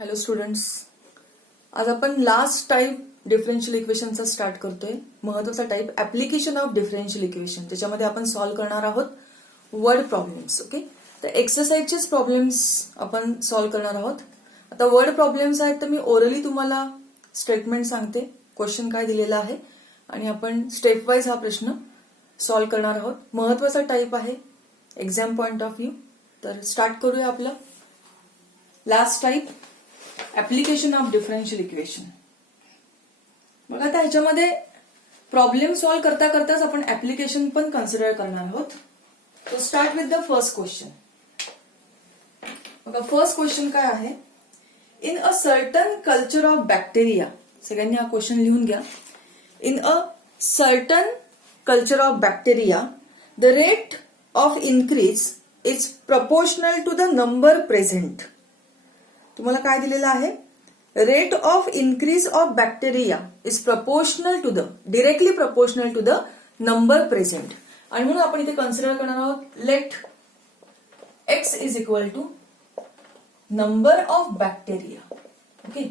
Hello students, आज आपण last type differential इक्वेशनचा start करतोय. महत्वाचा type application of differential equation, त्याच्यामध्ये आपण सॉल्व्ह करणार आहोत वर्ड प्रॉब्लेम्स. ओके, तर एक्सरसाइजचेच प्रॉब्लेम्स आपण सॉल्व्ह करणार आहोत. आता वर्ड प्रॉब्लेम्स आहेत तर मी ओरली तुम्हाला स्टेटमेंट सांगते, क्वेश्चन काय दिलेला आहे आणि आपण स्टेप वाईज हा प्रश्न सॉल्व्ह करणार आहोत. महत्वाचा टाईप आहे एक्झाम पॉइंट ऑफ व्ह्यू. तर स्टार्ट करूया आपलं last type application of differential equation. मग आता ह्याच्यामध्ये प्रॉब्लेम सॉल्व्ह करता करताच आपण ऍप्लिकेशन पण कन्सिडर करणार आहोत. To start with the first question. बघा फर्स्ट क्वेश्चन काय आहे. In a certain culture of bacteria, सगळ्यांनी हा क्वेश्चन लिहून घ्या. In a certain culture of bacteria the rate of increase is proportional to the number present. तुम्हाला काय दिलेलं आहे, rate of increase of bacteria is proportional to the, directly proportional to the number present. आणि म्हणून आपण इथे consider करणार आहोत let x is equal to number of bacteria. Okay,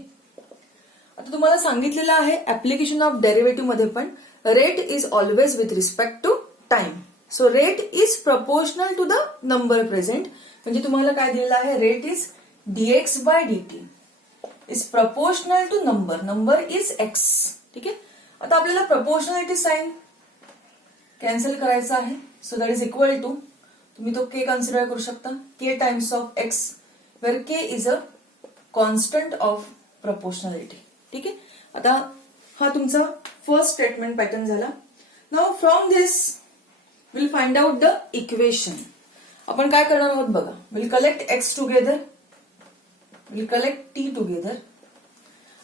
आता तुम्हाला सांगितलेलं आहे ऍप्लिकेशन ऑफ डेरिव्हेटिव्ह मध्ये पण rate is always with respect to time. So rate is proportional to the number present. म्हणजे तुम्हाला काय दिलेलं आहे, rate is dx by dt is proportional to number is x. ठीक आहे, आता आपल्याला प्रपोर्शनॅलिटी साइन कॅन्सल करायचा आहे. So that is equal to, तुम्ही तो k कन्सिडर करू शकता, k times of x, where k is a constant of proportionality. ठीक आहे, आता हा तुमचा फर्स्ट स्टेटमेंट पॅटर्न झाला. Now from this will find out the equation. आपण काय करणार आहोत बघा, will collect x together, will collect T together,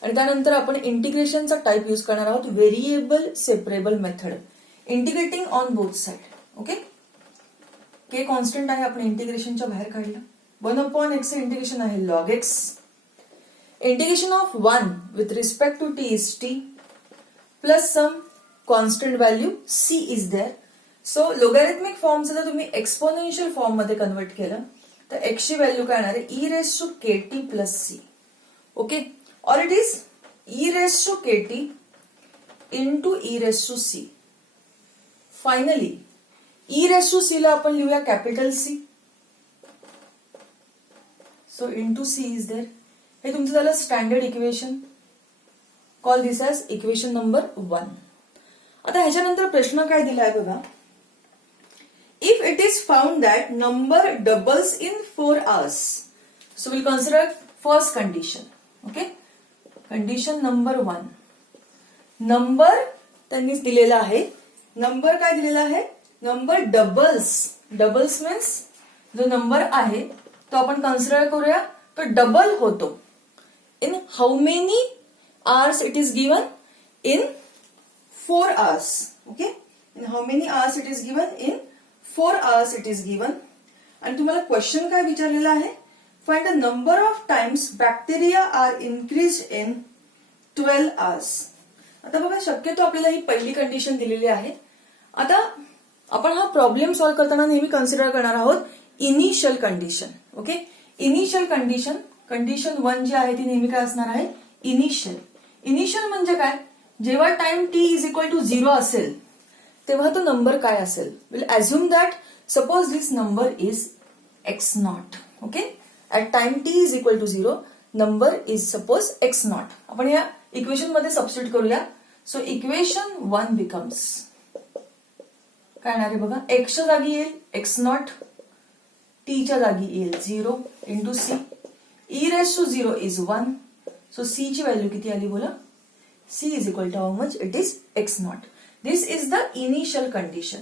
आणि त्यानंतर आपण इंटिग्रेशनचा टाइप यूज करणार आहोत, variable separable method, integrating on both side. Okay, k constant आहे, आपण इंटिग्रेशनच्या बाहेर काढलं. 1/x इंटिग्रेशन आहे log x. Integration of 1 with respect to t is t plus some constant value c is there. So logarithmic फॉर्मचं जर तुम्ही exponential form मध्ये कन्वर्ट केलं तर x ची व्हॅल्यू काय येणार आहे, e raise to k t plus c. Okay, और it is e raise to k t into e raise to c. Finally e raise to c ला आपण लिहूया capital c. So into c is there. हे तुमचं झालं standard equation. Call this as equation number 1. आता ह्याच्यानंतर प्रश्न काय दिलाय बघा. If it is found that number doubles in 4 hours, so we'll consider first condition. Okay, condition number 1. Number त्यांनी दिलेला आहे, नंबर काय दिलेला आहे, नंबर डबल्स मीन्स जो नंबर आहे तो आपण कन्सिडर करूया तो डबल होतो. In how many hours it is given, in 4 hours. Okay, in how many hours it is given, in 4 hours it is given. आणि तुम्हाला क्वेश्चन काय विचारलेला आहे, find the number of times bacteria are increase in 12 hours. आता बघा शक्यतो आपल्याला ही पहिली कंडिशन दिलेली आहे. आता आपण हा प्रॉब्लेम सॉल्व्ह करताना नेहमी कन्सिडर करणार आहोत initial condition. Okay, initial condition, condition 1 जी आहे ती नेहमी काय असणार आहे, इनिशियल. इनिशियल म्हणजे काय, जेव्हा time t is equal to 0 असेल तेव्हा तो नंबर काय असेल. Will assume that suppose this number is x not. Okay, at time T is equal to 0 number is suppose x not. आपण या इक्वेशन मध्ये सबस्टिट्यूट करूया. सो इक्वेशन 1 बिकम्स काय येणार आहे बघा, एक्सच्या जागी येईल एक्स नॉट, टीच्या जागी येईल 0 into C, e raise to 0 is 1. So C ची व्हॅल्यू किती आली बोला, C is equal to how much, it is x not. This is the initial condition.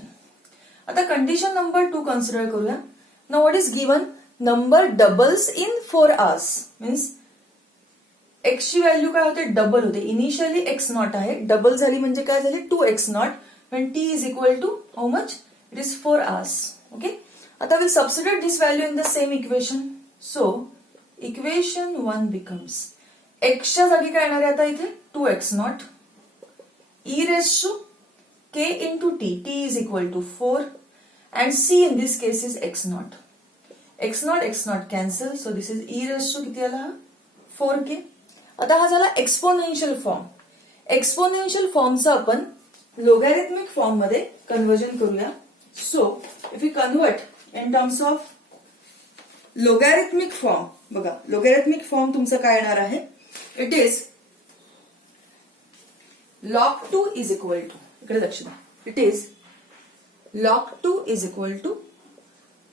आता कंडिशन नंबर 2 कन्सिडर करूया. Now what is given? Number doubles in 4 hours. Means x ची value काय होते, double होते. Initially x not आहे, double झाली म्हणजे काय झाली 2x not, when t is equal to how much? It is 4 hours. Okay. आता we'll substitute this value in the same equation. So equation 1 becomes x च्या जागी काय येणार आहे आता इथे 2x not, e raised to k into t, t is equal to 4, and c in this case is x naught. x naught cancel, so this is e raised to किती आला 4k. आता हा झाला एक्सपोनेन्शियल फॉर्म. एक्सपोनेन्शियल फॉर्मचा आपण logarithmic form मध्ये conversion करूया. So if you convert in terms of logarithmic form, बघा लोगॅरिथमिक फॉर्म तुमचं काय येणार आहे, it is log2 is equal to, इकडे लक्ष द्या, it is log2 is equal to,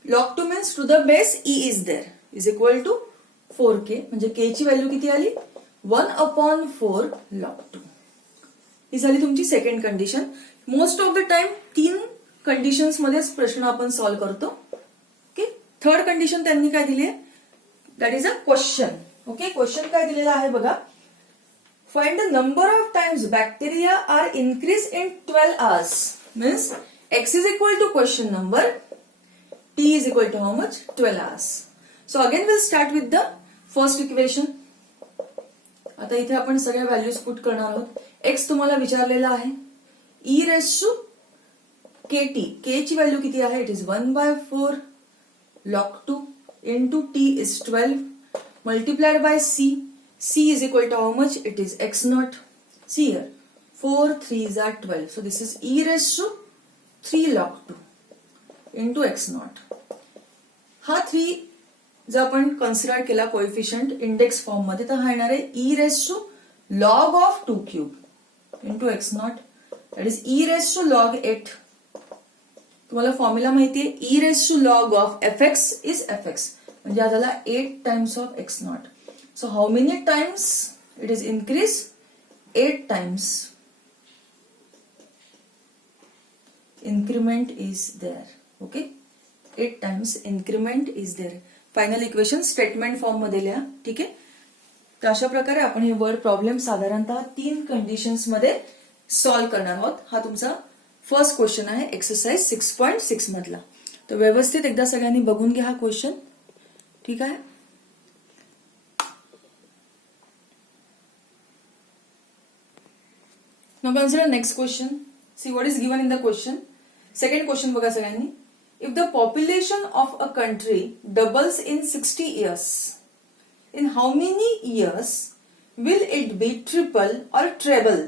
log2 means to the base e is there, is equal to 4k. म्हणजे k ची व्हॅल्यू किती आली, 1/4 log2. ही झाली तुमची second condition. Most of the time 3 conditions मध्येच प्रश्न आपण सॉल्व्ह करतो. ओके, थर्ड कंडिशन त्यांनी काय दिली आहे, that is a question. Okay, question काय दिलेला आहे बघा, find the number of times bacteria are increase in 12 hours. Means x is equal to question number, t is equal to how much, 12 hours. So again will start with the first equation. आता इथे आपण सगळ्या values put करणार आहोत. x तुम्हाला विचारलेला आहे e raise to kt, k ची व्हॅल्यू किती आहे, it is 1/4 log2 into t is 12 multiplied by c. c is equal to how much, it is x naught. See here, 4 3s are 12. So this is e raised to 3 log2 into x naught. हा 3 जर आपण consider केला coefficient index form मध्ये, तर हा येणार आहे e raised to log of 2 cube into x naught. That is e raised to log 8. तुम्हाला फॉर्म्युला माहितीये, e raised to log of fx is fx. म्हणजे हा झाला 8 times of x naught. So how many times it is increased? 8 times increment is there. Okay, 8 times increment is there. Final equation statement form मध्ये लिहा. ठीक आहे, तर अशा प्रकारे आपण हे वर्ड प्रॉब्लेम साधारणतः 3 कंडिशन्स मध्ये सॉल्व्ह करणार आहोत. हा तुमचा फर्स्ट क्वेश्चन आहे एक्सरसाइज 6.6 मधला. तर व्यवस्थित एकदा सगळ्यांनी बघून घ्या हा क्वेश्चन. ठीक आहे, now consider next question. See what is given in the question. Second question बघा सगळ्यांनी. If the population of a country doubles in 60 years, in how many years will it be triple or treble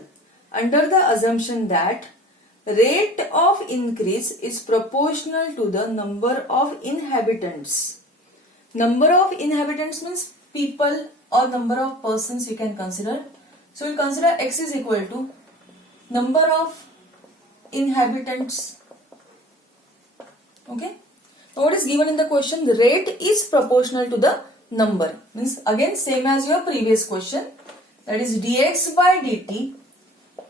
under the assumption that rate of increase is proportional to the number of inhabitants. Number of inhabitants means people or number of persons you can consider. So we'll consider x is equal to number of inhabitants. Okay. Now what is given in the question? The rate is proportional to the number. Means again same as your previous question. That is dx by dt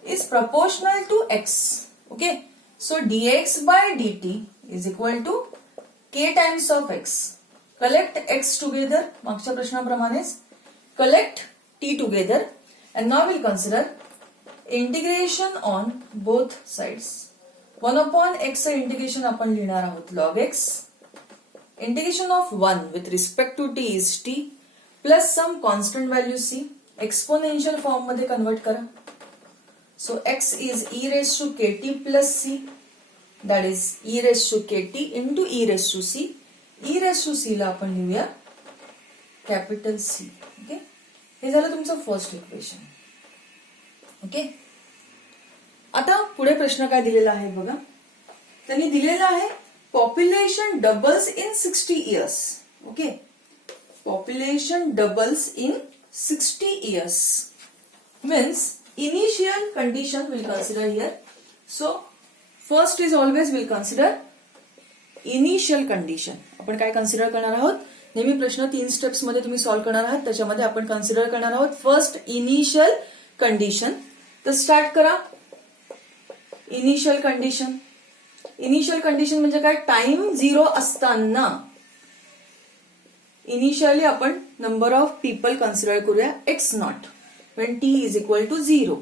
is proportional to x. Okay. So dx by dt is equal to k times of x. Collect x together. मागच्या प्रश्नाप्रमाणेच collect t together. And now we'll consider integration on both sides. 1/x integration आपण लिहिणार आहोत log x. Integration of 1 with respect to t is t plus some constant value c. Exponential form मध्ये convert करा. So x is e raised to kt plus c. That is e raised to kt into e raised to c. e raised to c ला आपण लिहूया capital C. Okay, हे झालं तुमचं first equation. Okay, आता पुढे प्रश्न काय दिलेला आहे बघा. त्यांनी दिलेला आहे population doubles in 60 years. Okay, population doubles in 60 years means initial condition we'll consider here. So first is always we'll consider initial condition. आपण काय कन्सिडर करणार आहोत, नेहमी प्रश्न 3 स्टेप्स मध्ये तुम्ही सॉल्व्ह करणार आहात, त्याच्यामध्ये आपण कन्सिडर करणार आहोत फर्स्ट इनिशियल कंडिशन. तर स्टार्ट करा. Initial condition. इनिशियल कंडिशन म्हणजे काय, टाइम 0 असताना इनिशियली आपण नंबर ऑफ पीपल कन्सिडर करूया x not when t is equal to 0.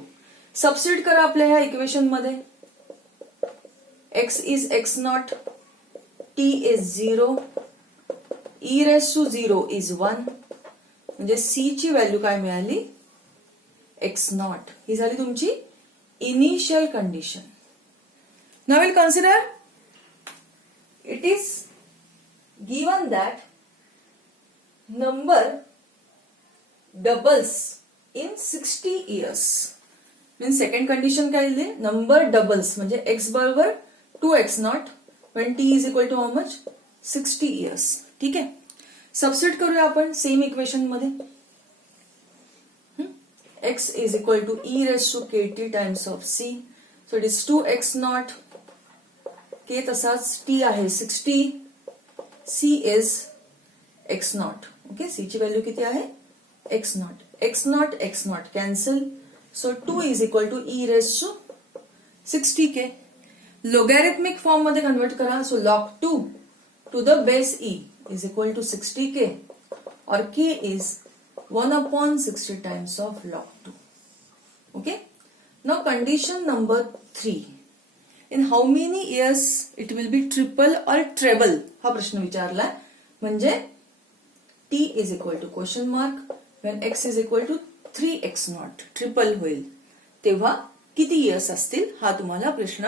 Substitute करा आपल्या ह्या इक्वेशन मध्ये. x is x not, t is 0, e raised to 0 is 1. म्हणजे c ची व्हॅल्यू काय मिळाली, x नॉट. ही झाली तुमची initial condition. Now will consider it is given that number doubles in 60 years. Means second condition काय दिली, number doubles म्हणजे x बरोबर 2x0 when t is equal to how much 60 years. ठीक आहे, सबस्टिट्यूट करूया आपण सेम इक्वेशन मध्ये. x is equal to e raised to kt times of c, so it is 2x0, k तसाच t आहे 60, c is x0. Okay, c ची value किती आहे x0. x0 cancel, so 2 is equal to e raised to 60k. Logarithmic form मध्ये convert करा, so log 2 to the base e is equal to 60k or k is 1/60 times of log 2. Okay. Now condition number 3. In how many years it will be triple or treble? हा प्रश्न विचारला, म्हणजे t is equal to question mark when x is equal to 3x0 triple होईल तेव्हा किती years असतील, हा तुम्हाला प्रश्न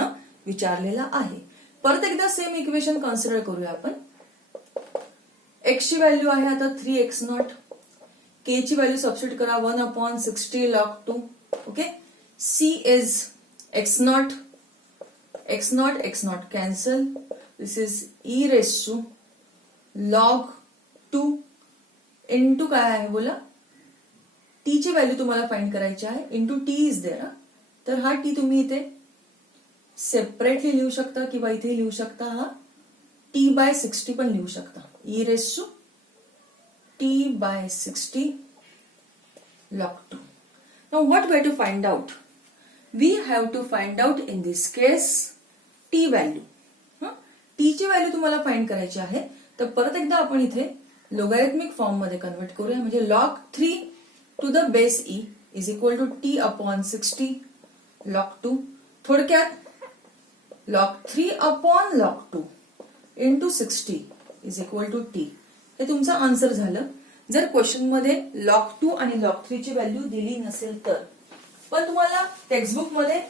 विचारलेला आहे. परत एकदा सेम इक्वेशन कन्सिडर करूया आपण. x ची व्हॅल्यू आहे आता 3x0, k ची व्हॅल्यू सबस्टिट्यूट करा 1/60 log 2. Okay, c is x0 cancel, this is e raised to log 2 into काय आहे बोला, t ची व्हॅल्यू तुम्हाला फाइंड करायची आहे, इंटू t इज देअर. तर हा t तुम्ही इथे सेपरेटली लिहू शकता किंवा इथे लिहू शकता, हा t/60 पण लिहू शकता, e raised to t/60 log 2. Now what we have to find out? We have to find out in this case t value. t ची व्हॅल्यू तुम्हाला फाइंड करायची आहे, तर परत एकदा आपण इथे लोगॅरिथमिक फॉर्म मध्ये कन्वर्ट करूया, म्हणजे log 3 to the base e is equal to t/60 log 2. थोडक्यात log 3/log 2 into 60 is equal to t. हे तुमचं आन्सर झालं. जर क्वेश्चन मध्ये log 2 आणि log 3 ची व्हॅल्यू दिली नसेल तर, पण तुम्हाला टेक्स्टबुक मध्ये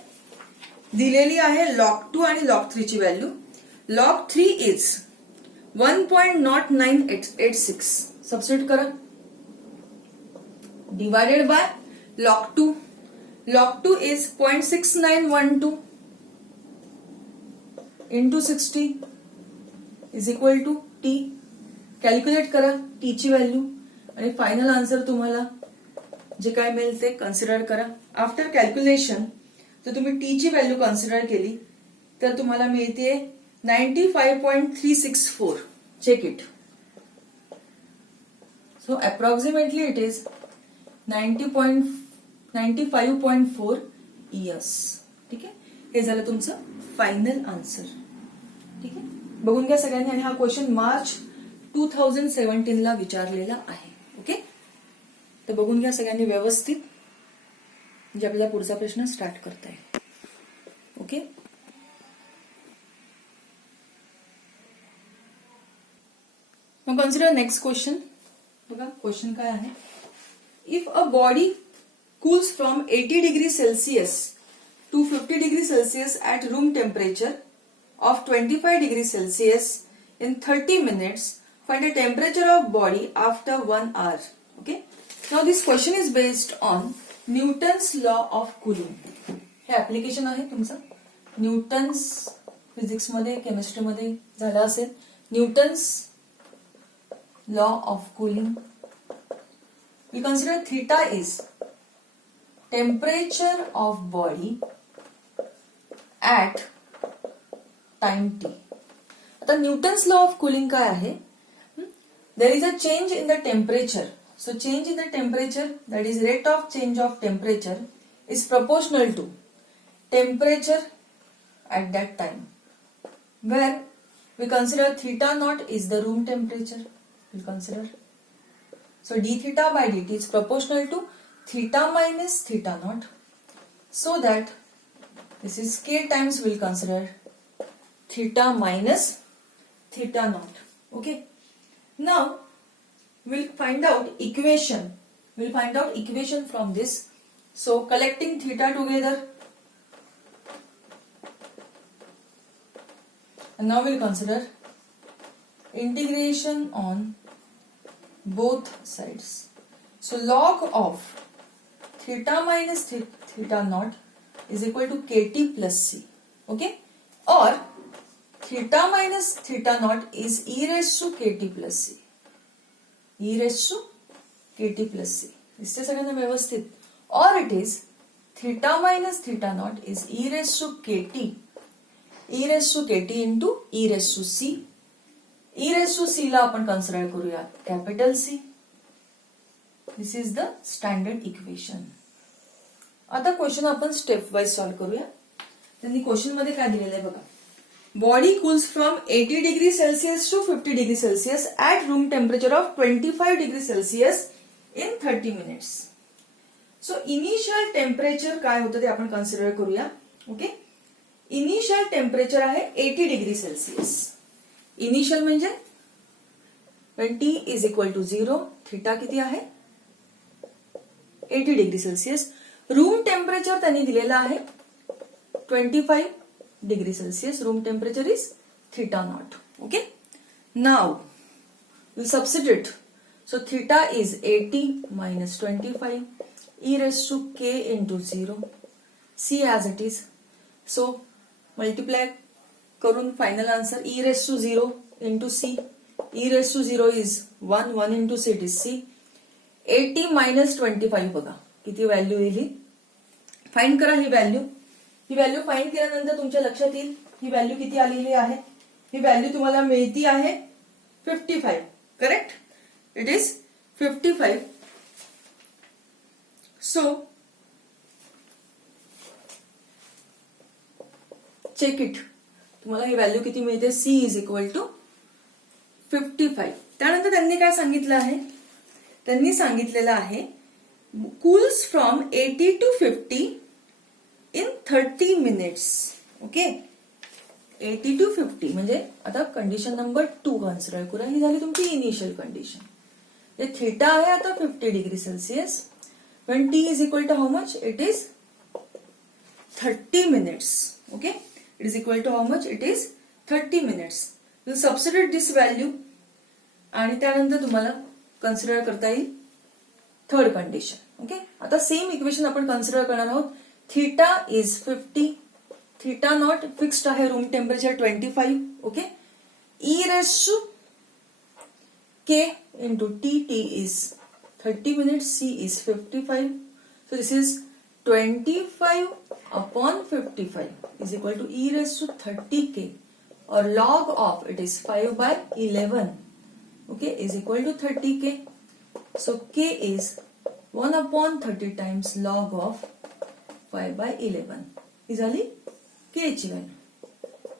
दिलेली आहे log 2 आणि log 3 ची व्हॅल्यू. log 3 इज 1.0986, सबस्टिट्यूट करा, divided by log 2. log 2 is 0.6912 into 60 is equal to t. Calculate करा t ची व्हॅल्यू आणि फायनल आन्सर तुम्हाला जे काय मिळेल ते कन्सिडर करा. आफ्टर कॅल्क्युलेशन जर तुम्ही t ची व्हॅल्यू कन्सिडर केली तर तुम्हाला मिळते 95.364. Check it. So approximately it is 95.4 years. ठीक आहे, हे झालं तुमचं फायनल आन्सर. ठीक आहे, बघून घ्या सगळ्यांनी. आणि हा क्वेश्चन मार्च 2017 ला विचारलेला आहे. ओके, तर बघून घ्या सगळ्यांनी व्यवस्थित, म्हणजे आपल्याला पुढचा प्रश्न स्टार्ट करता येईल. ओके, मग कन्सिडर नेक्स्ट क्वेश्चन. बघा क्वेश्चन काय आहे. If a body cools from 80 degrees Celsius to 50 degrees Celsius at room temperature of 25 degrees Celsius in 30 minutes, find the temperature of body after 1 hour. Okay. Now this question is based on Newton's law of cooling. हे application आहे तुमचं. Newton's physics मध्ये, chemistry मध्ये झालं असेल. Newton's law of cooling. We consider theta is temperature of body at time t. आता Newton's law of cooling काय आहे. There is a change in the temperature. So change in the temperature, that is rate of change of temperature, is proportional to temperature at that time, where we consider theta naught is the room temperature. We consider, so d theta by dt is proportional to theta minus theta naught, so that this is k times we'll consider theta minus theta naught. Okay, now we'll find out equation. We'll find out equation from this. So collecting theta together, and now we'll consider integration on both sides. So log of theta minus theta naught is equal to kt plus c. Okay? Or theta minus theta naught is e raised to kt plus c. E raised to kt plus c. दिसते सगळ्यांना व्यवस्थित? Or it is theta minus theta naught is e raised to kt into e raised to c. e raised to c ला आपण consider करूया capital C. This is the standard equation. आता question आपण step wise solve करूया. त्यांनी question मध्ये काय दिलेलं आहे बघा. Body cools from 80 degree Celsius to 50 degree Celsius at room temperature of 25 degree Celsius in 30 minutes. So initial temperature काय होतं ते आपण कन्सिडर करूया. ओके, इनिशियल टेम्परेचर आहे 80 डिग्री सेल्सियस. इनिशियल म्हणजे when t is equal to 0, theta किती आहे 80 degree Celsius. Room temperature त्यांनी दिलेलं आहे 25 degree Celsius. Room temperature is theta not. Okay, now we substitute. So theta is 80 minus 25 e raised to k into 0, c as it is. So multiply करून final answer e raised to 0 into c. e raised to 0 is 1, 1 into c it is c. 80 minus 25 बघा किती value येईल. Find करा ही value. ही value find केल्यानंतर तुमच्या लक्षात येईल ही value किती आलेली आहे. ही व्हॅल्यू तुम्हाला मिळती आहे 55. Correct, it is 55. So check it. तुम्हाला ही व्हॅल्यू किती मिळते. c is equal to 55. त्यानंतर त्यांनी काय सांगितलं आहे. त्यांनी सांगितलेलं आहे cools from 80 to 50 in 30 minutes. Okay, 80 to 50 म्हणजे आता कंडिशन नंबर 2 कन्सिडर करा. ही झाली तुमची इनिशियल कंडिशन. थीटा आहे आता 50 degree Celsius. when t is equal to how much? It is 30 minutes. Okay, it is equal to how much? It is 30 minutes. We'll substitute this value आणि त्यानंतर तुम्हाला consider करता येईल थर्ड कंडिशन. ओके, आता same equation आपण consider करणार आहोत. Theta is 50, theta not fixed आहे room temperature 25. Okay, e raise to k into t. T is 30 minutes, c is 55. So this is 25 upon 55 is equal to e raised to 30k, or log of it is 5 by 11. Okay, is equal to 30k. So k is 1 upon 30 times log of 5 by 11 is only k ची value.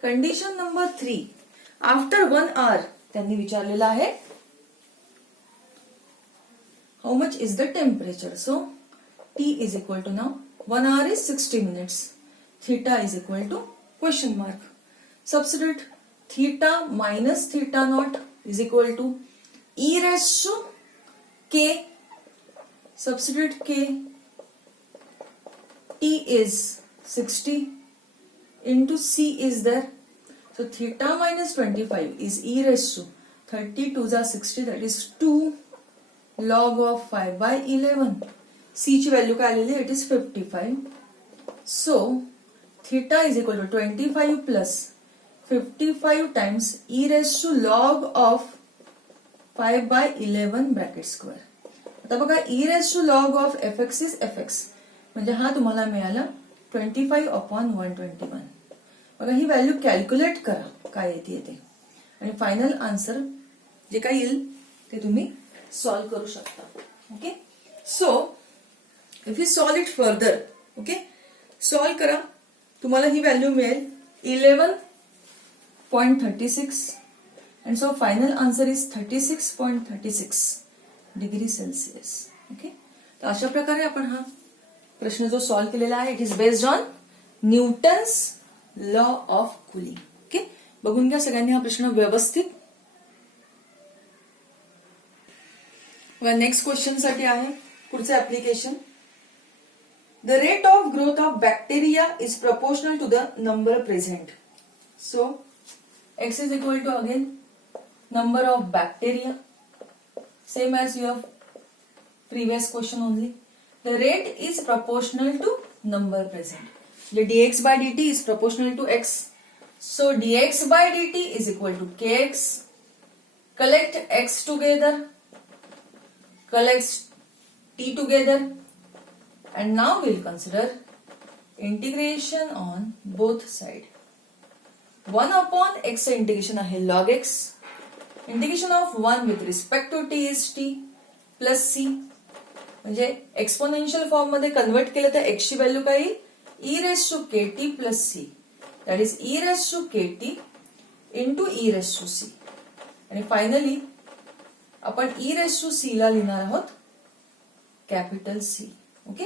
Condition number 3. After 1 hour त्यांनी विचारलेलं आहे how much is the temperature. So t is equal to, now 1 hour is 60 minutes. Theta is equal to question mark. Substitute theta minus theta naught is equal to e raised to k. Substitute k. T is 60 into c is there. So theta minus 25 is e raised to 30 2s are 60, that is 2 log of 5 by 11. c ची value काय आलेली. It is 55. So theta is equal to 25 plus 55 times e raise to log of 5 by 11 bracket square. आता बघा e raise to log of fx is fx म्हणजे हा तुम्हाला मिळाला 25 upon 121. बघा ही व्हॅल्यू कॅल्क्युलेट करा काय येते ते आणि फायनल आन्सर जे काय येईल ते तुम्ही सॉल्व करू शकता. Okay, so if you solve it further. Okay, solve करा तुम्हाला ही व्हॅल्यू मिळेल 11.36 and so final answer is 36.36 degree Celsius. Okay, तर अशा प्रकारे आपण हा प्रश्न जो सॉल्व केलेला आहे it is based on Newton's law of cooling. Okay, बघून घ्या सगळ्यांनी हा प्रश्न व्यवस्थित. नेक्स्ट क्वेश्चन साठी आहे पुढचं application. The rate of growth of bacteria is proportional to the number present. So x is equal to again number of bacteria, same as you have previous question only. The rate is proportional to number present. म्हणजे dx by dt is proportional to x. So dx by dt is equal to kx. Collect x together. Collect t together. And now we'll consider integration on both sides. 1 upon x चं integration आहे log x. Integration of 1 with respect to t is t plus c. म्हणजे exponential form मध्ये convert केलं तर x ची value काय येईल? e raised to kt plus c. That is e raised to kt into e raised to c. आणि finally आपण e raised to c ला लिहिणार आहोत कॅपिटल C. ओके,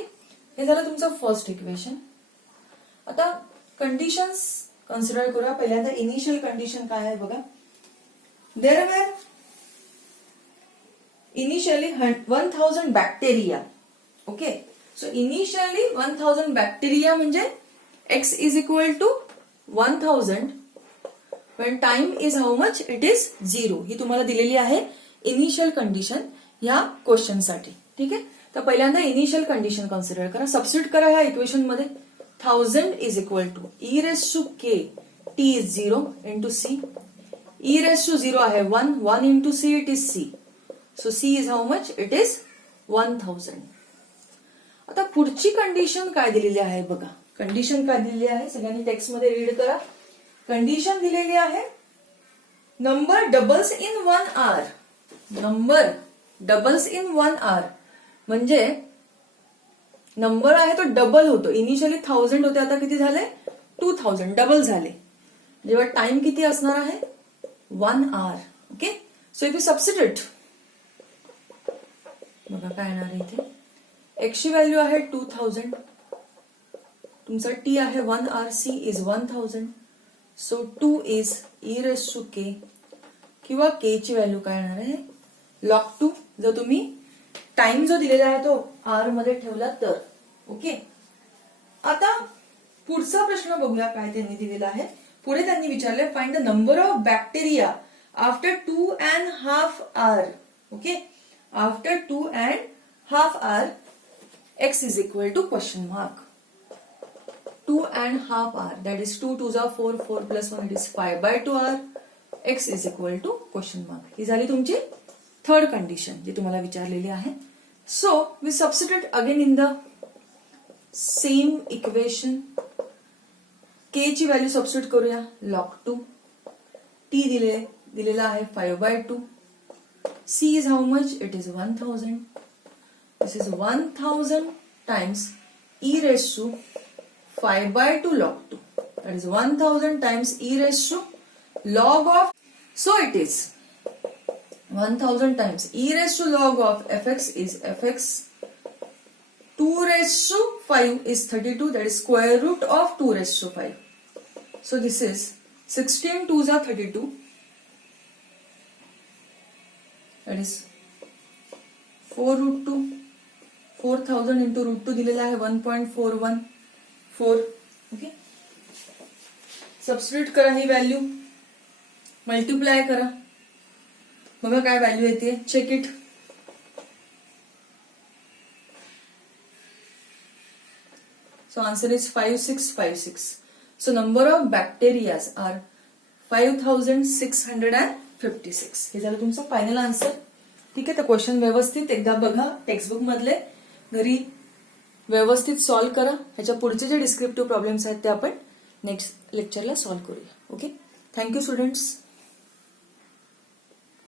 हे झालं तुमचं फर्स्ट इक्वेशन. आता कंडिशन्स कन्सिडर करूया. पहिल्यांदा इनिशियल कंडिशन काय आहे बघा. There were initially 1000 bacteria. Okay, so initially 1000 bacteria म्हणजे x is equal to 1000 when time is how much? It is 0. ही तुम्हाला दिलेली आहे इनिशियल कंडिशन या क्वेश्चन साठी. ठीक आहे, तर पहिल्यांदा इनिशियल कंडिशन कन्सिडर करा. सबस्टिट्यूट करा ह्या इक्वेशन मध्ये. 1000 is equal to e raise to k t is 0 into c. e raise to 0 आहे 1. 1 into c it is c. So c is how much? It is 1000. आता पुढची condition काय दिलेली आहे बघा. कंडिशन काय दिलेली आहे सगळ्यांनी टेक्स्ट मध्ये रीड करा. कंडिशन दिलेली आहे number doubles in 1 hour. Number doubles in 1 hour म्हणजे नंबर आहे तो डबल होतो. इनिशियली 1000 होते, आता किती झाले? 2000. डबल झाले. जेव्हा टाइम किती असणार आहे? 1 hour. Okay, so if you substitute बघा काय येणार आहे इथे. x ची व्हॅल्यू आहे 2000. तुमचा t आहे 1 hour. c is 1000. So 2 is e raise to k किंवा k ची व्हॅल्यू काय येणार आहे? log 2. जर तुम्ही टाइम जो दिलेला आहे तो आर मध्ये ठेवला तर. ओके, आता पुढचा प्रश्न बघूया काय त्यांनी दिलेला आहे. पुढे त्यांनी विचारले find the number of bacteria after 2.5 hours. Okay, after 2.5 hours x is equal to question mark. 2.5 hours, that is 2 2s are 4, 4 plus 1 it is 5/2 hour. x is equal to question mark. ही झाली तुमची third condition जी तुम्हाला विचारलेली आहे. So we substitute again in the same equation. k ची value substitute करूया. log 2. t दिलेला आहे 5/2. c is how much? It is 1000. This is 1000 times e raise to 5/2 log 2. That is 1000 times e raised to log of. So it is 1000 times e raised to log of fx is fx. 2 raised to 5 is 32. That is square root of 2 raised to 5. So this is 16 2s are 32. That is 4 root 2. 4000 into root 2 दिलेला आहे 1.414. Okay, substitute करा ही value. Multiply करा. बघा काय value येते. Check it. So answer is 5656. So number of bacterias are 5656. हे झालं तुमचं फायनल आन्सर. ठीक आहे, तर क्वेश्चन व्यवस्थित एकदा बघा. टेक्स्टबुक मधले घरी व्यवस्थित सॉल्व्ह करा. ह्याच्या पुढचे जे डिस्क्रिप्टिव्ह प्रॉब्लेम्स आहेत ते आपण नेक्स्ट लेक्चरला सॉल्व्ह करूया. Okay, thank you students.